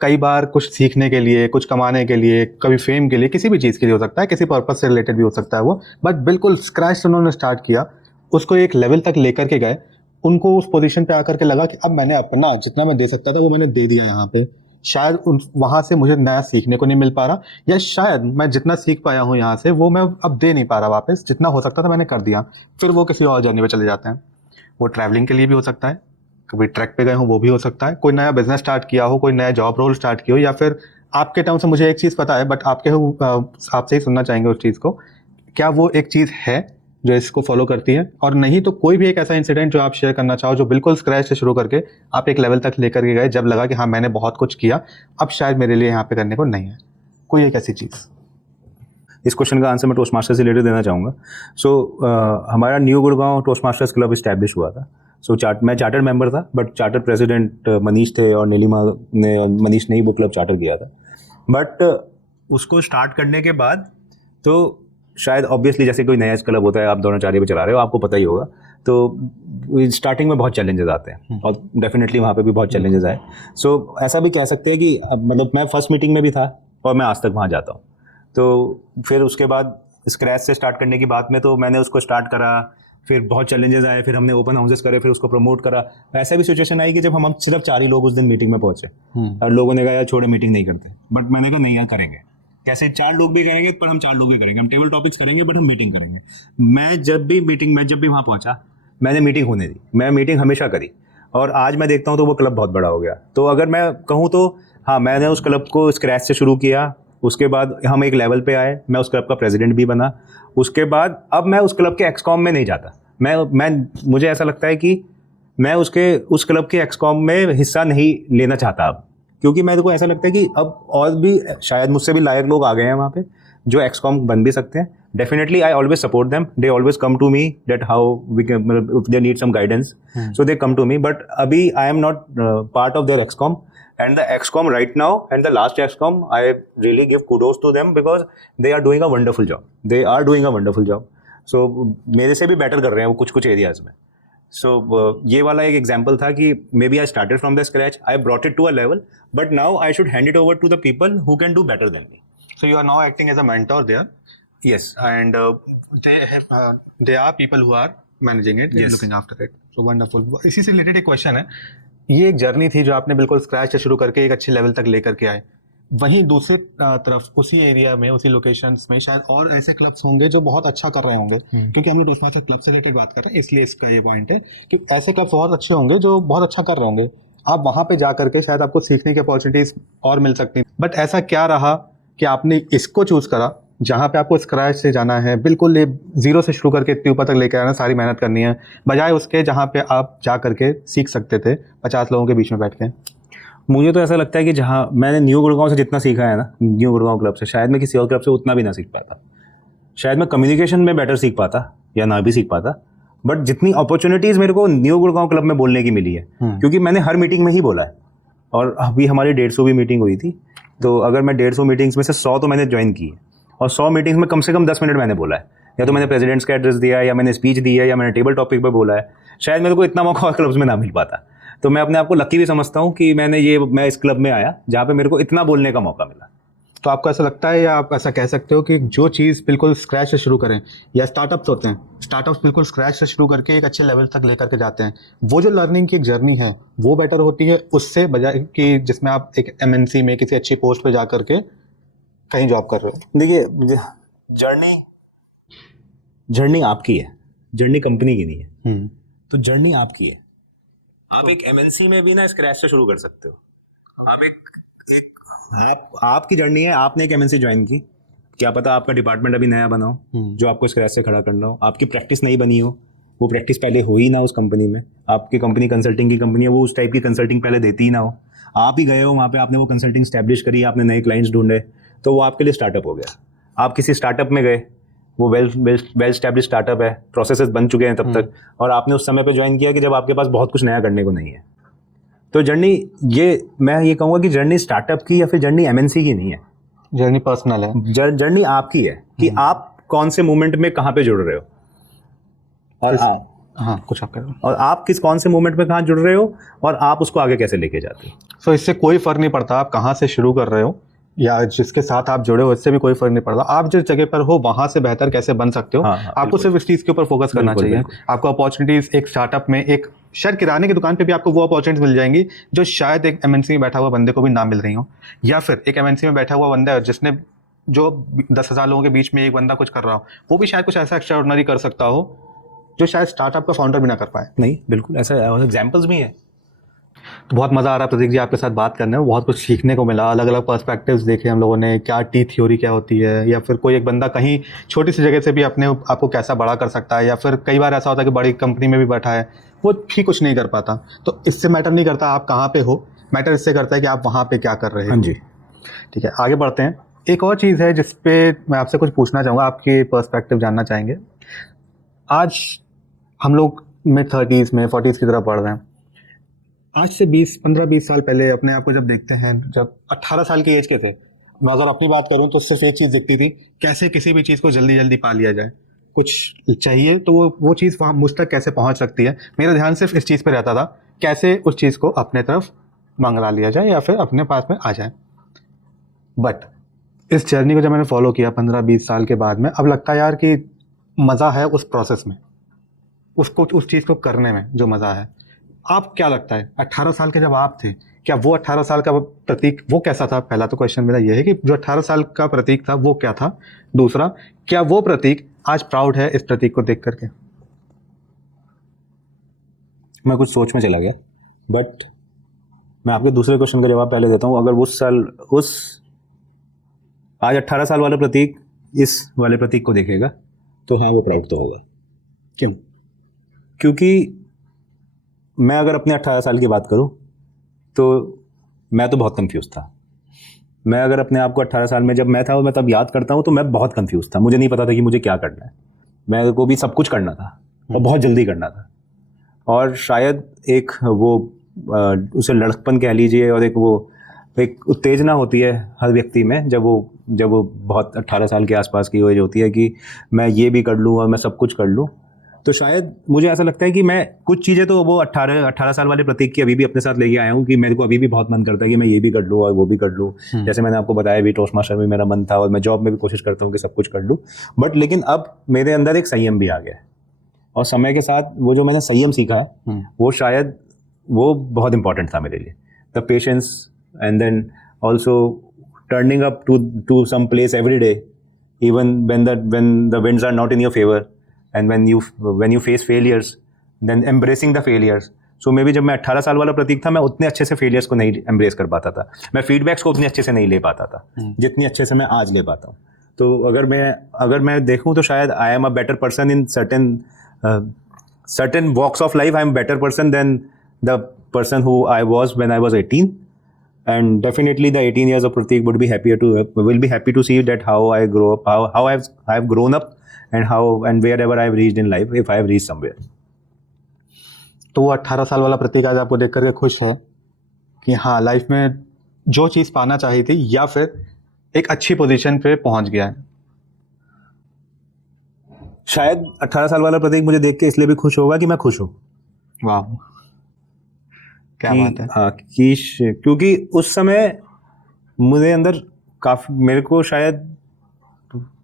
कई बार कुछ सीखने के लिए, कुछ कमाने के लिए, कभी फेम के लिए, किसी भी चीज़ के लिए हो सकता है, किसी पर्पस से रिलेटेड भी हो सकता है वो, बट बिल्कुल स्क्रैच से उन्होंने स्टार्ट किया, उसको एक लेवल तक लेकर के गए, उनको उस पोजीशन पे आकर के लगा कि अब मैंने अपना जितना मैं दे सकता था वो मैंने दे दिया यहाँ पे. शायद वहाँ से मुझे नया सीखने को नहीं मिल पा रहा, या शायद मैं जितना सीख पाया हूँ यहाँ से वो मैं अब दे नहीं पा रहा वापस, जितना हो सकता था मैंने कर दिया. फिर वो किसी और जर्नी पे चले जाते हैं. वो ट्रैवलिंग के लिए भी हो सकता है, कभी ट्रैक पे गए हो वो भी हो सकता है, कोई नया बिजनेस स्टार्ट किया हो, कोई नया जॉब रोल स्टार्ट किया हो, या फिर आपके टर्म से मुझे एक चीज़ पता है बट आपसे ही सुनना चाहेंगे उस चीज़ को, क्या वो एक चीज़ है जो इसको फॉलो करती है? और नहीं तो कोई भी एक ऐसा इंसिडेंट जो आप शेयर करना चाहो, जो बिल्कुल स्क्रैच से शुरू करके आप एक लेवल तक लेकर के गए, जब लगा कि हाँ मैंने बहुत कुछ किया, अब शायद मेरे लिए यहाँ पे करने को नहीं है, कोई एक ऐसी चीज़. इस क्वेश्चन का आंसर मैं टोस्ट मास्टर्स से रिलेटेड देना चाहूँगा. सो हमारा new Gurgaon toast masters club establish हुआ था. सो मैं चार्टर मेंबर था, बट चार्टर प्रेसिडेंट मनीष थे, और नीलिमा ने और मनीष ने ही वो क्लब चार्टर किया था. बट उसको स्टार्ट करने के बाद तो शायद ऑब्वियसली जैसे कोई नया क्लब होता है, आप द्रोणाचार्य पे चला रहे हो, आपको पता ही होगा, तो स्टार्टिंग में बहुत चैलेंजेस आते हैं, और डेफिनेटली वहाँ पे भी बहुत चैलेंजेस आए. सो ऐसा भी कह सकते हैं कि मतलब मैं फर्स्ट मीटिंग में भी था, और मैं आज तक वहाँ जाता हूँ. तो फिर उसके बाद स्क्रैच से स्टार्ट करने की बात में तो मैंने उसको स्टार्ट करा, फिर बहुत चैलेंजेस आए, फिर हमने ओपन हाउसेस करे, फिर उसको प्रमोट करा. ऐसा भी सिचुएशन आई कि जब हम सिर्फ 4 ही लोग उस दिन मीटिंग में पहुंचे, और लोगों ने कहा यार छोड़ो मीटिंग नहीं करते, बट मैंने कहा नहीं यार करेंगे. कैसे 4 लोग भी करेंगे पर हम 4 लोग भी करेंगे, हम टेबल टॉपिक्स करेंगे बट हम मीटिंग करेंगे। मैं जब भी वहाँ पहुँचा मैंने मीटिंग होने दी, मैं मीटिंग हमेशा करी, और आज मैं देखता हूँ तो वो क्लब बहुत बड़ा हो गया। तो अगर मैं कहूँ तो हाँ, मैंने उस क्लब को स्क्रैच से शुरू किया, उसके बाद हम एक लेवल पे आए, मैं उस क्लब का प्रेसिडेंट भी बना, उसके बाद अब मैं उस क्लब के एक्सकॉम में नहीं जाता। मैं मुझे ऐसा लगता है कि मैं उस क्लब के एक्सकॉम में हिस्सा नहीं लेना चाहता अब, क्योंकि मेरे को ऐसा लगता है कि अब और भी शायद मुझसे भी लायक लोग आ गए हैं वहाँ पे जो एक्सकॉम बन भी सकते हैं। Definitely I always support them, they always come to me that how we can, if they need some guidance so they come to me, but अभी I am not part of their excom. And the XCOM right now and the last XCOM, I really give kudos to them because they are doing a wonderful job. They are doing a wonderful job. So मेरे से भी better कर रहे हैं वो कुछ areas में। So ये वाला एक एग्जांपल था कि maybe I started from the scratch, I brought it to a level, but now I should hand it over to the people who can do better than me. So you are now acting as a mentor there, Yes. and they are people who are managing it, Yes. looking after it. So wonderful. इसी से related एक question है, ये एक journey थी जो आपने बिल्कुल स्क्रैच से शुरू करके एक अच्छे लेवल तक लेकर के आए। वहीं दूसरी तरफ उसी एरिया में, उसी लोकेशंस में शायद और ऐसे क्लब्स होंगे जो बहुत अच्छा कर रहे होंगे, क्योंकि हम लोग इस बात से क्लब से रिलेटेड बात कर रहे हैं, इसलिए इसका ये पॉइंट है कि ऐसे क्लब्स बहुत अच्छे होंगे जो बहुत अच्छा कर रहे होंगे। आप वहाँ पे जा करके शायद आपको सीखने की अपॉर्चुनिटीज और मिल सकती, बट ऐसा क्या रहा कि आपने इसको चूज करा जहाँ पे आपको स्क्रैच से जाना है, बिल्कुल जीरो से शुरू करके इतने ऊपर तक लेकर आना, सारी मेहनत करनी है, बजाय उसके जहाँ पे आप जा करके सीख सकते थे 50 लोगों के बीच में बैठ के? मुझे तो ऐसा लगता है कि जहाँ मैंने न्यू गुड़गांव से जितना सीखा है ना, न्यू गुड़गांव क्लब से, शायद मैं किसी और क्लब से उतना भी ना सीख पाता। शायद मैं कम्युनिकेशन में बेटर सीख पाता या ना भी सीख पाता, बट जितनी अपॉर्चुनिटीज़ मेरे को न्यू गुड़गांव क्लब में बोलने की मिली है, क्योंकि मैंने हर मीटिंग में ही बोला है, और अभी हमारी 150 मीटिंग हुई थी, तो अगर मैं 150 मीटिंग्स में से 100 तो मैंने ज्वाइन की है, और 100 मीटिंग्स में कम से कम 10 मिनट मैंने बोला है, या तो मैंने प्रेसिडेंट्स का एड्रेस दिया है, या मैंने स्पीच दी है, या मैंने टेबल टॉपिक पर बोला है। शायद मेरे को इतना मौका क्लब्स में ना मिल पाता, तो मैं अपने आप को लकी भी समझता हूँ कि मैं इस क्लब में आया जहाँ पे मेरे को इतना बोलने का मौका मिला। तो आपको ऐसा लगता है, या आप ऐसा कह सकते हो कि जो चीज़ बिल्कुल स्क्रैच से शुरू करें, या स्टार्टअप्स होते हैं, स्टार्टअप्स बिल्कुल स्क्रैच से शुरू करके एक अच्छे लेवल तक लेकर के जाते हैं, वो जो लर्निंग की एक जर्नी है वो बेटर होती है उससे, बजाय कि जिसमें आप एक MNC में किसी अच्छी पोस्ट पे जा करके कहीं जॉब कर रहे हो? देखिए, जर्नी आपकी है, जर्नी कंपनी की नहीं है। तो जर्नी आपकी है। आप एक MNC में भी ना स्क्रैच से शुरू कर सकते हो। आप आपकी जर्नी है, आपने एक MNC ज्वाइन की, क्या पता आपका डिपार्टमेंट अभी नया बना हो जो आपको स्क्रैच से खड़ा करना हो, आपकी प्रैक्टिस नहीं बनी हो, वो प्रैक्टिस पहले हो ही ना उस कंपनी में, आपकी कंपनी कंसल्टिंग की कंपनी है, वो उस टाइप की कंसल्टिंग पहले देती ही ना हो, आप ही गए हो वहाँ पे, आपने वो कंसल्टिंग स्टैब्लिश करी, आपने नए क्लाइंट्स ढूंढे, तो वो आपके लिए स्टार्टअप हो गया। आप किसी स्टार्टअप में गए, वो वेल स्टैब्लिश स्टार्टअप है, प्रोसेसेस बन चुके हैं तब तक, और आपने उस समय पे ज्वाइन किया कि जब आपके पास बहुत कुछ नया करने को नहीं है। तो जर्नी, मैं ये कहूँगा कि जर्नी स्टार्टअप की या फिर जर्नी MNC की नहीं है, जर्नी पर्सनल है। जर्नी आपकी है कि आप कौन से मोमेंट में कहाँ पे जुड़ रहे हो, और हाँ, कुछ आप करो, और आप कौन से मोमेंट पे कहाँ जुड़ रहे हो, और आप उसको आगे कैसे लेके जाते हो। सो इससे कोई फर्क नहीं पड़ता आप कहाँ से शुरू कर रहे हो या जिसके साथ आप जुड़े हो, इससे भी कोई फर्क नहीं पड़ता। आप जिस जगह पर हो वहां से बेहतर कैसे बन सकते हो, आपको सिर्फ इस चीज के ऊपर फोकस करना चाहिए। आपको अपॉर्चुनिटीज एक स्टार्टअप में, एक शायद किराने की दुकान पे भी आपको वो अपॉर्चुनिटीज मिल जाएंगी जो शायद एक MNC में बैठा हुआ बंदे को भी ना मिल रही हो, या फिर एक MNC में बैठा हुआ बंदा है जिसने जो 10,000 लोगों के बीच में एक बंदा कुछ कर रहा हो, वो भी शायद कुछ ऐसा एक्स्ट्राऑर्डिनरी कर सकता हो जो शायद स्टार्टअप का फाउंडर भी ना कर पाए। नहीं, बिल्कुल ऐसा एग्जाम्पल्स भी है। तो बहुत मज़ा आ रहा है प्रतीक जी आपके साथ बात करने में, बहुत कुछ सीखने को मिला, अलग अलग पर्सपेक्टिव्स देखे हम लोगों ने, क्या टी थ्योरी क्या होती है, या फिर कोई एक बंदा कहीं छोटी सी जगह से भी अपने आपको कैसा बड़ा कर सकता है, या फिर कई बार ऐसा होता है कि बड़ी कंपनी में भी बैठा है वो भी कुछ नहीं कर पाता। तो इससे मैटर नहीं करता आप कहाँ पे हो, मैटर इससे करता है कि आप वहाँ पे क्या कर रहे हो। हाँ जी, ठीक है, आगे बढ़ते हैं। एक और चीज़ है जिस पे मैं आपसे कुछ पूछना चाहूँगा, आपके पर्सपेक्टिव जानना चाहेंगे। आज हम लोग मिड 30s में 40s की तरफ बढ़ रहे हैं। आज से 15-20 साल पहले अपने आप को जब देखते हैं, जब 18 साल की एज के थे, मैं अगर अपनी बात करूं तो सिर्फ एक चीज़ दिखती थी, कैसे किसी भी चीज़ को जल्दी जल्दी पा लिया जाए, कुछ चाहिए तो वो चीज़ वहाँ मुझ तक कैसे पहुँच सकती है। मेरा ध्यान सिर्फ इस चीज़ पर रहता था, कैसे उस चीज़ को अपने तरफ मंगला लिया जाए या फिर अपने पास में आ जाए। बट इस जर्नी को जब मैंने फॉलो किया 15-20 साल के बाद में, अब लगता है यार कि मज़ा है उस प्रोसेस में, उस चीज़ को करने में जो मज़ा है। आप क्या लगता है 18 साल के जब आप थे, क्या वो 18 साल का प्रतीक वो कैसा था? पहला तो क्वेश्चन मेरा ये है कि जो 18 साल का प्रतीक था वो क्या था? दूसरा, क्या वो प्रतीक आज प्राउड है इस प्रतीक को देख करके? मैं कुछ सोच में चला गया, बट मैं आपके दूसरे क्वेश्चन का जवाब पहले देता हूँ। अगर उस आज 18 साल वाला प्रतीक इस वाले प्रतीक को देखेगा तो हाँ, वो प्राउड तो होगा। क्यों? क्योंकि मैं अगर अपने 18 साल की बात करूँ तो मैं तो बहुत कंफ्यूज था। मैं अगर अपने आप को 18 साल में जब मैं था और मैं तब याद करता हूँ तो मैं बहुत कंफ्यूज था। मुझे नहीं पता था कि मुझे क्या करना है। मेरे को भी सब कुछ करना था और बहुत जल्दी करना था। और शायद एक वो उसे लड़कपन कह लीजिए, और एक उत्तेजना होती है हर व्यक्ति में जब वो बहुत 18 साल के आसपास की एज होती है कि मैं ये भी कर लूँ और मैं सब कुछ कर लूँ। तो शायद मुझे ऐसा लगता है कि मैं कुछ चीज़ें तो वो 18 साल वाले प्रतीक की अभी भी अपने साथ लेके आया हूँ कि मेरे को अभी भी बहुत मन करता है कि मैं ये भी कर लूँ और वो भी कर लूँ। जैसे मैंने आपको बताया भी, टोस्ट मास्टर में मेरा मन था और मैं जॉब में भी कोशिश करता हूँ कि सब कुछ कर लूँ। बट लेकिन अब मेरे अंदर एक संयम भी आ गया है, और समय के साथ वो जो मैंने संयम सीखा है वो शायद वो बहुत इंपॉर्टेंट था मेरे लिए। The patience and then also turning up to some place every day even when the winds are not in your favor, and when you face failures, then embracing the failures. So maybe जब मैं 18 साल वाला प्रतीक था, मैं उतने अच्छे से failures को नहीं एम्ब्रेस कर पाता था। मैं फीडबैक्स को उतने अच्छे से नहीं ले पाता था जितनी अच्छे से मैं आज ले पाता हूँ। तो अगर मैं देखूँ तो शायद I am a better person in certain walks of life. I am better person than the person who I was when I was 18. And definitely the 18 years of Pratik will be happy to see that how I grow up, how I've grown up, and wherever I've reached in life, if I have reached somewhere. तो वो 18 साल वाला प्रतीक आज आपको देख करके खुश है कि हाँ, लाइफ में जो चीज़ पाना चाहिए थी या फिर एक अच्छी पोजीशन पे पहुंच गया है? शायद 18 साल वाला प्रतीक मुझे देख के इसलिए भी खुश होगा कि मैं खुश हूँ। वाह, क्या बात है। हाँ, क्योंकि उस समय मुझे अंदर मेरे को शायद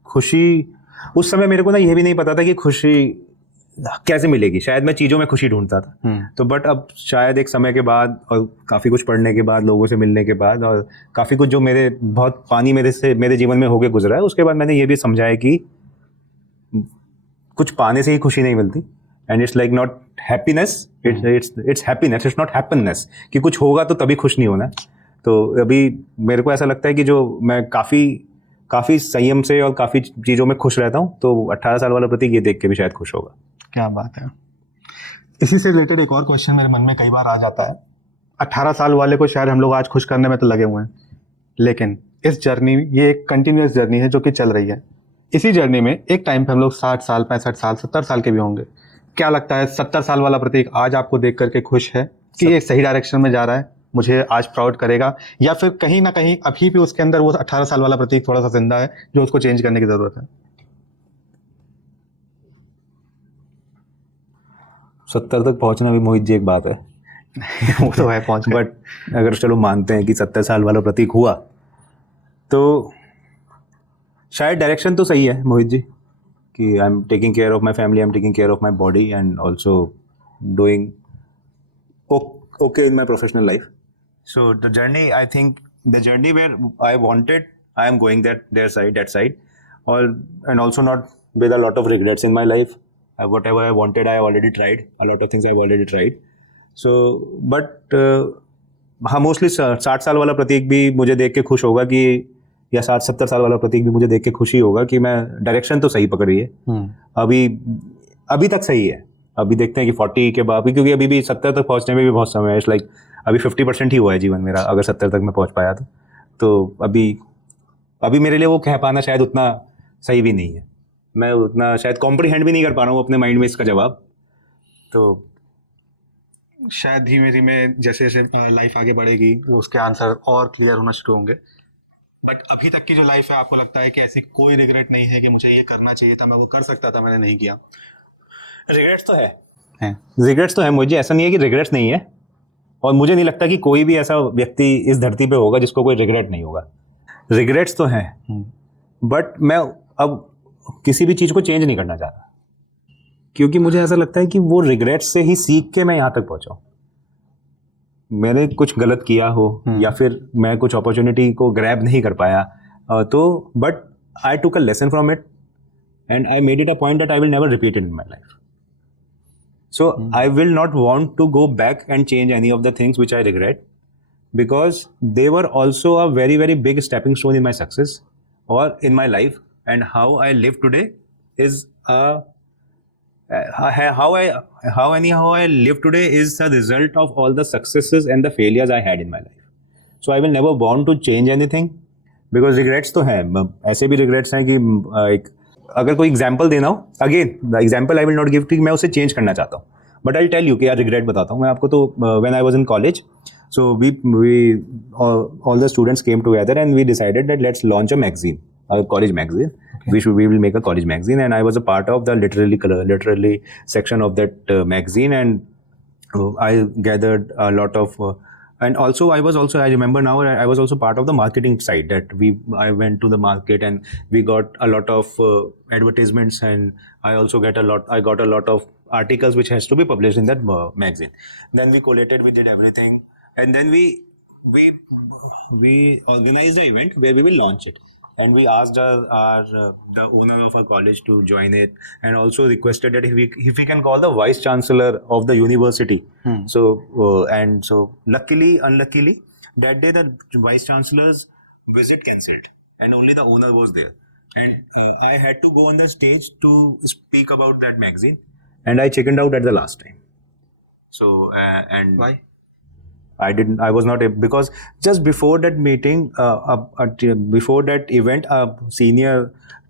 खुशी, उस समय मेरे को ना ये भी नहीं पता था कि खुशी कैसे मिलेगी। शायद मैं चीज़ों में खुशी ढूंढता था। तो बट अब शायद एक समय के बाद और काफ़ी कुछ पढ़ने के बाद, लोगों से मिलने के बाद, और काफ़ी कुछ जो बहुत पानी मेरे जीवन में होके गुजरा है, उसके बाद मैंने ये भी समझा है कि कुछ पाने से ही खुशी नहीं मिलती। And it's like not happiness, it's happiness, it's not happiness कि कुछ होगा तो तभी खुश नहीं होना। तो अभी मेरे को ऐसा लगता है कि जो मैं काफ़ी संयम से और काफ़ी चीज़ों में खुश रहता हूँ, तो 18 साल वाला प्रतीक ये देख के भी शायद खुश होगा। क्या बात है। इसी से रिलेटेड एक और क्वेश्चन मेरे मन में कई बार आ जाता है। 18 साल वाले को शायद हम लोग आज खुश करने में तो लगे हुए हैं, लेकिन इस जर्नी, ये एक कंटिन्यूस जर्नी है जो कि चल रही है। इसी जर्नी में एक टाइम पे हम लोग 60 साल, 65 साल, 70 साल के भी होंगे। क्या लगता है 70 साल वाला प्रतीक आज आपको देख करके खुश है कि ये सही डायरेक्शन में जा रहा है, मुझे आज प्राउड करेगा, या फिर कहीं ना कहीं अभी भी उसके अंदर वो 18 साल वाला प्रतीक थोड़ा सा जिंदा है जो उसको चेंज करने की जरूरत है? 70 तक पहुंचना भी मोहित जी एक बात है। वो तो है, पहुंच गए। बट अगर चलो मानते हैं कि 70 साल वाला प्रतीक हुआ, तो शायद डायरेक्शन तो सही है मोहित जी, कि I am taking care of my family, I am taking care of my body, and also doing okay in my professional life. So the journey, I think the journey where I wanted, I am going that side, and also not with a lot of regrets in my life. Whatever I wanted, I already tried. A lot of things I've already tried. So but हाँ, mostly 60 साल वाला प्रतीक भी मुझे देख के खुश होगा कि, या 60-70 साल वाला प्रतीक भी मुझे देख के खुशी होगा कि मैं डायरेक्शन तो सही पकड़ी है। अभी तक सही है। अभी देखते हैं कि 40 के बाद, क्योंकि अभी भी 70 तक पहुंचने में भी बहुत समय है। इट्स लाइक अभी 50% ही हुआ है जीवन मेरा, अगर 70 तक मैं पहुंच पाया तो अभी मेरे लिए वो कह पाना शायद उतना सही भी नहीं है। मैं उतना शायद कॉम्प्रीहेंड भी नहीं कर पा रहा हूँ अपने माइंड में इसका जवाब। तो शायद धीमे धीमे जैसे जैसे लाइफ आगे बढ़ेगी तो उसके आंसर और क्लियर होना शुरू होंगे। बट अभी तक की जो लाइफ है, आपको लगता है कि ऐसी कोई रिग्रेट नहीं है कि मुझे ये करना चाहिए था, मैं वो कर सकता था, मैंने नहीं किया? रिग्रेट्स तो है, रिग्रेट्स तो है मुझे, ऐसा नहीं है कि रिग्रेट्स नहीं है। और मुझे नहीं लगता कि कोई भी ऐसा व्यक्ति इस धरती पे होगा जिसको कोई रिग्रेट नहीं होगा। रिग्रेट्स तो हैं, बट मैं अब किसी भी चीज़ को चेंज नहीं करना चाहता, क्योंकि मुझे ऐसा लगता है कि वो रिग्रेट्स से ही सीख के मैं यहाँ तक पहुँचा हूँ। मैंने कुछ गलत किया हो या फिर मैं कुछ अपॉर्चुनिटी को ग्रैब नहीं कर पाया, तो but I took a lesson from it and I made it a point that I will never repeat it in my life. So I will not want to go back and change any of the things which I regret, because they were also a very, very big stepping stone in my success or in my life. And how I live today is how I live today is the result of all the successes and the failures I had in my life. So I will never want to change anything, because regrets तो हैं, ऐसे भी regrets हैं कि एक अगर कोई example देना हो, again the example I will not give, कि मैं उसे चेंज करना चाहता हूँ, बट आई टेल यू कि यार रिग्रेट बताता हूँ मैं आपको. तो when I was in college, so we all the students came together and we decided that let's launch a magazine, a college magazine. Okay. We will make a college magazine, and I was a part of the literally section of that magazine, and I gathered a lot of and also I remember now, I was also part of the marketing side, that I went to the market and we got a lot of advertisements, and I got a lot of articles which has to be published in that magazine. Then we collated, we did everything, and then we organized the event where we will launch it, and we asked the owner of our college to join it, and also requested that if we can call the vice chancellor of the university. So unluckily that day the vice chancellor's visit cancelled, and only the owner was there, and I had to go on the stage to speak about that magazine, and I chickened out at the last time. So and why? I was not able, because just before that meeting, before that event, a senior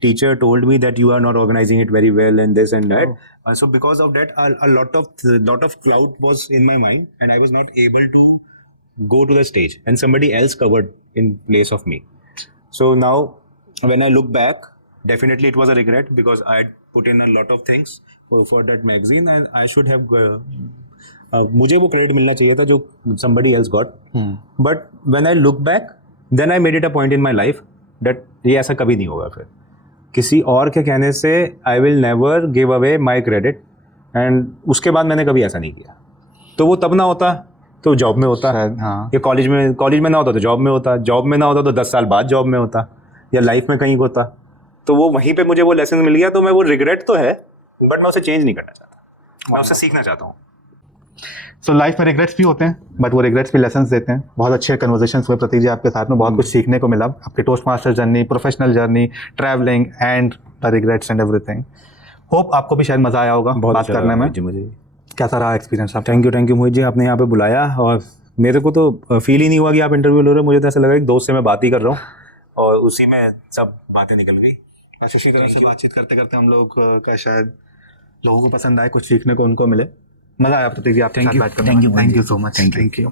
teacher told me that you are not organizing it very well, and this and that. So because of that, a lot of cloud was in my mind, and I was not able to go to the stage, and somebody else covered in place of me. So now when I look back, definitely it was a regret, because I had put in a lot of things for that magazine, and I should have मुझे वो credit मिलना चाहिए था जो somebody else got. But when I look back, then I made it a point in my life that ये ऐसा कभी नहीं होगा. फिर किसी और के कहने से I will never give away my credit, and उसके बाद मैंने कभी ऐसा नहीं किया. तो वो तब ना होता तो जॉब में होता, या कॉलेज में ना होता तो जॉब में होता, जॉब में ना होता तो 10 साल बाद जॉब में होता, या लाइफ में कहीं होता. तो वो वहीं पे मुझे वो लेसन मिल गया. तो मैं वो रिग्रेट तो है, बट मैं उसे चेंज नहीं करना चाहता, मैं उससे सीखना चाहता हूँ. सो लाइफ में रिग्रेट्स भी होते हैं, बट वो रिग्रेट्स भी लेसन्स देते हैं. बहुत अच्छे कन्वर्सेशंस हुए प्रतीक जी आपके साथ में, बहुत कुछ सीखने को मिला. आपकी toast master journey, professional journey, travelling and the regrets and everything. Hope आपको भी शायद मज़ा आया होगा बात करने में. मुझे कैसा रहा एक्सपीरियंस आप? थैंक यू मोहित जी, आपने यहाँ पे बुलाया, और मेरे को तो फील ही नहीं हुआ कि आप इंटरव्यू ले रहे हो. मुझे तो ऐसा लगा कि दोस्त से मैं बात ही कर रहा हूँ, और उसी में सब बातें निकल गई. बस इसी तरह से बातचीत करते करते हम लोग का शायद लोगों को पसंद आए, कुछ सीखने को उनको मिले. मज़ा आया प्रतीक जी आपके साथ बात करने में. Thank you so much. Thank you.